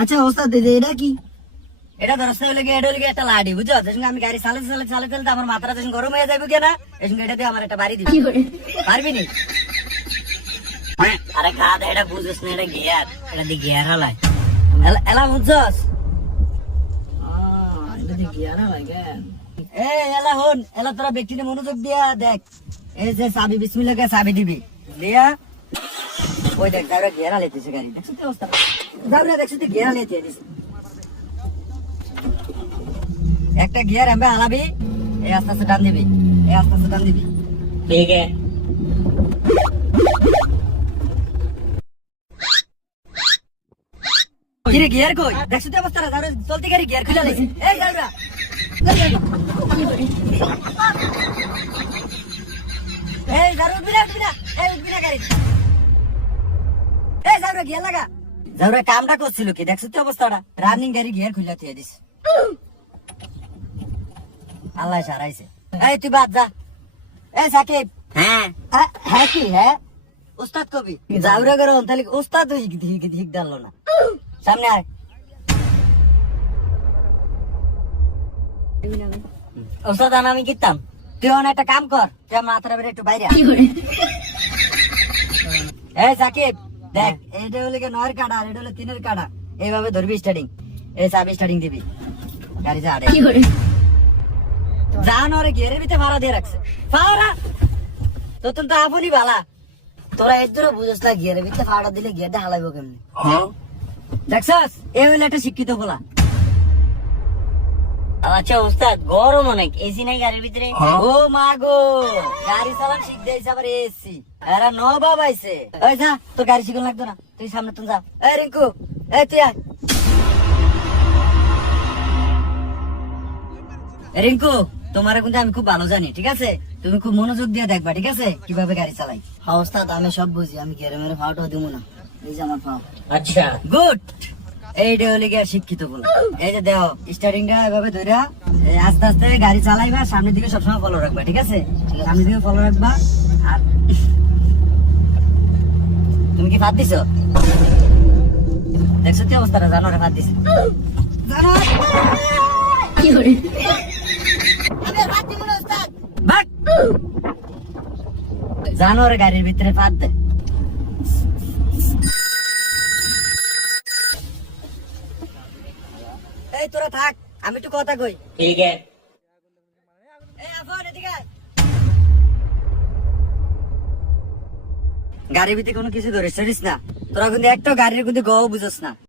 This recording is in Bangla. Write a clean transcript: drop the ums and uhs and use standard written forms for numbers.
আচ্ছা ওস্তাদ এটা কি? এটা ধরতে হলে এটা হলে একটা লাডি, বুঝছো? যখন আমি গাড়ি চালাতে চালাতে চালাতে চালাতে আমার মাথাটা যখন গরম হয়ে যাবে কিনা, এই সঙ্গে এটা দিয়ে আমার একটা বাড়ি দিবি, পারবি নি? আরে গাধা, এটা বুঝিস না, এটা গিয়ার, এটা দিয়ে গিয়ার হালায়। এলা বুঝছস? এটা দিয়ে গিয়ার লাগে। এলা হন, এলা তোরা ব্যক্তিটা মনোযোগ দিয়া দেখ। এই যে চাবি, বিসমিল্লাহ কে চাবি দিবি দিয়া, ওই দেখ যারা গিয়ার হালাইতেছে গাড়ি, দেখছিস তো অবস্থা? যাবরা দেখছিস তো গিয়ার হালাইতে দিছে। একটা গিয়ার আমরা হালাবি, এই আস্তে আস্তে টান দিবি, এই আস্তে আস্তে টান দিবি, ঠিক আছে? কিরে গিয়ার কই? দেখছিস তো অবস্থা? যারা চলতি গাড়ি গিয়ার খুলে লাইছে। এই যাবরা, এই যারা উঠবি না, উঠবি না, এই উঠবি না গাড়ি। এই যাবরা গিয়ার লাগা। যাবরা কামটা করছিল কি? দেখছিস তো অবস্থাটা? রানিং গাড়ি গিয়ার খুলে দিয়ে দিছে। আল্লাহ সারাইছে। এই তুই বাদ যা। এই সাকিব। হ্যাঁ হ্যাঁ কি হ্যাঁ? উস্তাদ কবি যাওরা করে তাহলে উস্তাদ হিক ডাললো না। সামনে আয়। উস্তাদ আমি কিতাম, তুই একটা কাম কর, তুই আমার মাথার উপরে একটু বাইরে আয়। এই সাকিব দেখ, এটা হলে নয়ের কাটা আর এটা হলে 3-এর কাটা, এইভাবে ধরবি স্টার্টিং, এই চাবি স্টার্টিং দিবি, গাড়ি যা আড়ে জান ওরে গিয়ারের ভিতরে ভাড়া দিয়ে রাখছে। ফাড়া তো তুমি তো আপনি ভালা, তোরা এর জন্য বুঝছ না গিয়ারের ভিতরে ভাড়া দিলে গিয়ারটা হালাইবো কেমনি। দেখছস, এ হইলে একটা শিক্ষিত বলা। আচ্ছা ওস্তাদ, গরম অনেক, এসি নাই গাড়ির ভিতরে? ও মা গো, গাড়ি চালান শিখতে এসে আবার এসি, এরা নবাব আইছে। ওই যা, তোর গাড়ি শিখুন লাগতো না, তুই সামনে তুমি যা। এই রিঙ্কু, এই তুই আয়। রিঙ্কু, তোমার কিন্তু আমি খুব ভালো জানি, ঠিক আছে? তুমি খুব মনোযোগ দিয়ে দেখবা, ঠিক আছে, কিভাবে গাড়ি চালাই। হ্যাঁ ওস্তাদ, আমি সব বুঝি, আমি গিয়ারে মেরে ফাওটা দিব না। এই যে আমার ফাও। আচ্ছা গুড, এইটা হলে গিয়ে শিক্ষিত বলো। এই যে দেও স্টার্টিংটা এভাবে ধরে আস্তে আস্তে গাড়ি চালাইবা, সামনের দিকে সবসময় ফলো রাখবা, ঠিক আছে? সামনের দিকে ফলো রাখবা। আর তুমি কি ফাঁদ দিছো? দেখছো কি অবস্থাটা? জানোয়ারে ফাঁদ দিছে। জানোয়ার গাড়ির ভিতরে ফাঁদ দেয়। এই তোরা থাক, আমি একটু কথা কই। ঠিক আছে। এই আফর এদিকে আয়। গাড়ির ভিতরে কোনো কিছু ধরিস না, তোরা কিন্তু একটা গাড়ির কিন্তু গো বুঝছ না।